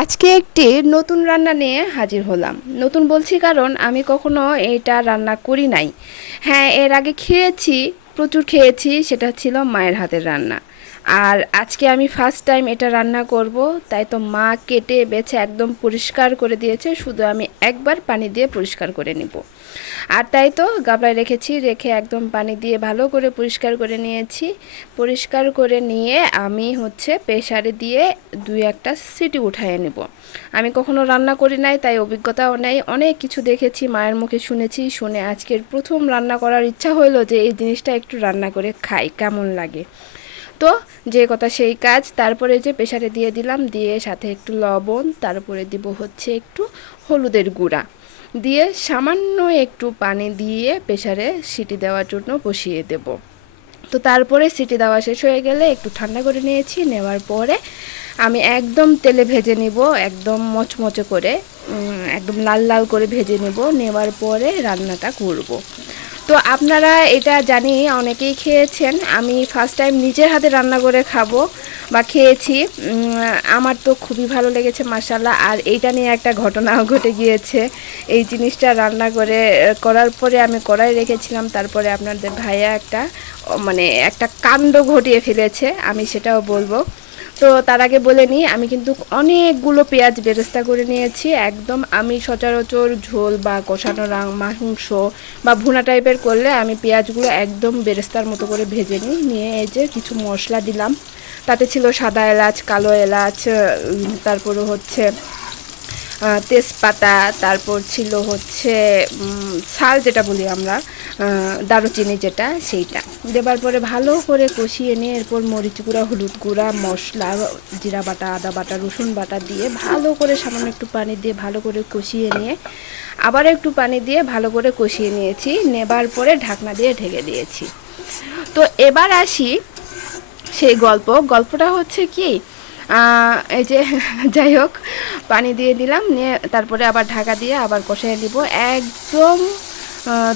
আজকে একটি নতুন রান্না নিয়ে হাজির হলাম। নতুন বলছি কারণ আমি কখনো এটা রান্না করি নাই। হ্যাঁ এর আগে খেয়েছি, প্রচুর খেয়েছি, সেটা ছিল মায়ের হাতের রান্না। আর আজকে আমি ফার্স্ট টাইম এটা রান্না করব, তাই তো মা কেটে বেছে একদম পরিষ্কার করে দিয়েছে, শুধু আমি একবার পানি দিয়ে পরিষ্কার করে নিব। আর তাই তো গাবলায় রেখেছি, রেখে একদম পানি দিয়ে ভালো করে পরিষ্কার করে নিয়েছি। পরিষ্কার করে নিয়ে আমি হচ্ছে প্রেশারে দিয়ে দুই একটা সিটি উঠাইয়ে নেব। আমি কখনো রান্না করি নাই, তাই অভিজ্ঞতাও নেই। অনেক কিছু দেখেছি, মায়ের মুখে শুনেছি, শুনে আজকের প্রথম রান্না করার ইচ্ছা হলো যে এই জিনিসটা একটু রান্না করে খাই, কেমন লাগে। তো যে কথা সেই কাজ। তারপরে যে প্রেশারে দিয়ে দিলাম, দিয়ে সাথে একটু লবণ, তারপরে দিব হচ্ছে একটু হলুদের গুঁড়া। দিয়ে সামান্য একটু পানি দিয়ে প্রেশারে সিটি দেওয়ার জন্য বসিয়ে দেব। তো তারপরে সিটি দেওয়া শেষ হয়ে গেলে একটু ঠান্ডা করে নিয়েছি। নেওয়ার পরে আমি একদম তেলে ভেজে নিব, একদম মচমচে করে একদম লাল লাল করে ভেজে নেব। নেওয়ার পরে রান্নাটা করব। তো আপনারা এটা জানি অনেকেই খেয়েছেন। আমি ফার্স্ট টাইম নিজের হাতে রান্না করে খাব বা খেয়েছি। আমার তো খুবই ভালো লেগেছে মাসাল্লাহ আর এইটা নিয়ে একটা ঘটনাও ঘটে গিয়েছে। এই জিনিসটা রান্না করে, করার পরে আমি কড়াই রেখেছিলাম, তারপরে আপনাদের ভাইয়া একটা মানে একটা কাণ্ড ঘটিয়ে ফেলেছে, আমি সেটাও বলব। তো তার আগে বলে নিই, আমি কিন্তু অনেকগুলো পেঁয়াজ বেরেস্তা করে নিয়েছি। একদম আমি সচরাচর ঝোল বা কষানো রাং মাংস বা ভুনা টাইপের করলে আমি পেঁয়াজগুলো একদম বেরেস্তার মতো করে ভেজে নিই। নিয়ে এই যে কিছু মশলা দিলাম। তাতে ছিল সাদা এলাচ, কালো এলাচ তারপরে হচ্ছে তেজপাতা, তারপর ছিল হচ্ছে শাল যেটা বলি আমরা দারুচিনি যেটা, সেইটা। দেবার পরে ভালো করে কষিয়ে নিয়ে এরপর মরিচ গুঁড়া, হলুদ গুঁড়া, মশলা, জিরা বাটা, আদা বাটা, রসুন বাটা দিয়ে ভালো করে সামান্য একটু পানি দিয়ে ভালো করে কষিয়ে নিয়ে, আবার একটু পানি দিয়ে ভালো করে কষিয়ে নিয়েছি, নেবার পরে ঢাকনা দিয়ে ঢেকে দিয়েছি। তো এবার আসি সেই গল্প। গল্পটা হচ্ছে কি এই যে, যাই হোক, পানি দিয়ে দিলাম, নিয়ে তারপরে আবার ঢাকা দিয়ে আবার কষাই দিব একদম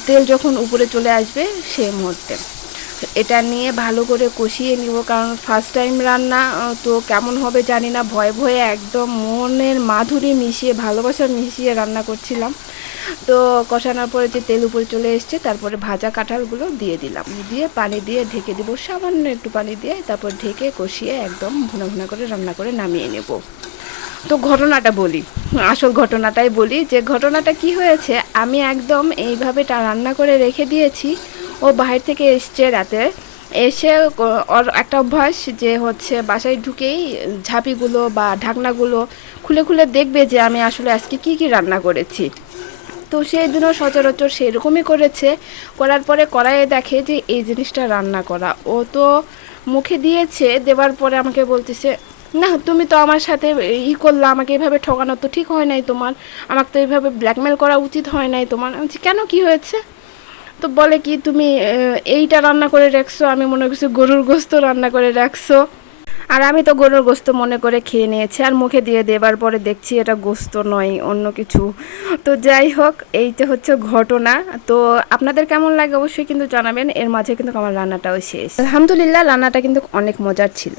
তেল যখন উপরে চলে আসবে সেই মুহূর্তে। এটা নিয়ে ভালো করে কষিয়ে নিব, কারণ ফার্স্ট টাইম রান্না তো কেমন হবে জানি না, ভয়ে ভয়ে একদম মনের মাধুরী মিশিয়ে, ভালোবাসা মিশিয়ে রান্না করছিলাম। তো কষানোর পরে যে তেল উপরে চলে এসছে, তারপরে ভাজা কাঁঠালগুলো দিয়ে দিলাম। দিয়ে পানি দিয়ে ঢেকে দিব, সামান্য একটু পানি দিয়ে তারপর ঢেকে কষিয়ে একদম ভুনা ভুনা করে রান্না করে নামিয়ে নেব। তো ঘটনাটা বলি, আসল ঘটনাটাই বলি যে ঘটনাটা কি হয়েছে, আমি একদম এইভাবে রান্না করে রেখে দিয়েছি। ও বাহির থেকে এসছে রাতে, এসে ওর একটা অভ্যাস যে হচ্ছে বাসায় ঢুকেই ঝাঁপিগুলো বা ঢাকনাগুলো খুলে খুলে দেখবে যে আমি আসলে আজকে কি কি রান্না করেছি। তো সেই দিনও সচরাচর সেরকমই করেছে। করার পরে কড়াইয়ে দেখে যে এই জিনিসটা রান্না করা। ও তো মুখে দিয়েছে, দেওয়ার পরে আমাকে বলতেছে, না, তুমি তো আমার সাথে ই করলা, আমাকে এইভাবে ঠকানো তো ঠিক হয় নাই তোমার। আমাকে তো এইভাবে ব্ল্যাকমেল করা উচিত হয় নাই তোমার। কেন কি হয়েছে? তো বলে কি, তুমি এইটা রান্না করে রাখছো, আমি মনে করছি গরুর গোস্ত রান্না করে রাখছো। আর আমি তো গরুর গোস্ত মনে করে খেয়ে নিয়েছি, আর মুখে দিয়ে দেবার পরে দেখছি এটা গোস্ত নয়, অন্য কিছু। তো যাই হোক এইটা হচ্ছে ঘটনা। তো আপনাদের কেমন লাগে অবশ্যই কিন্তু জানাবেন, এর মাঝে কিন্তু আমার রান্নাটাও শেষ। আলহামদুলিল্লাহ, রান্নাটা কিন্তু অনেক মজার ছিল।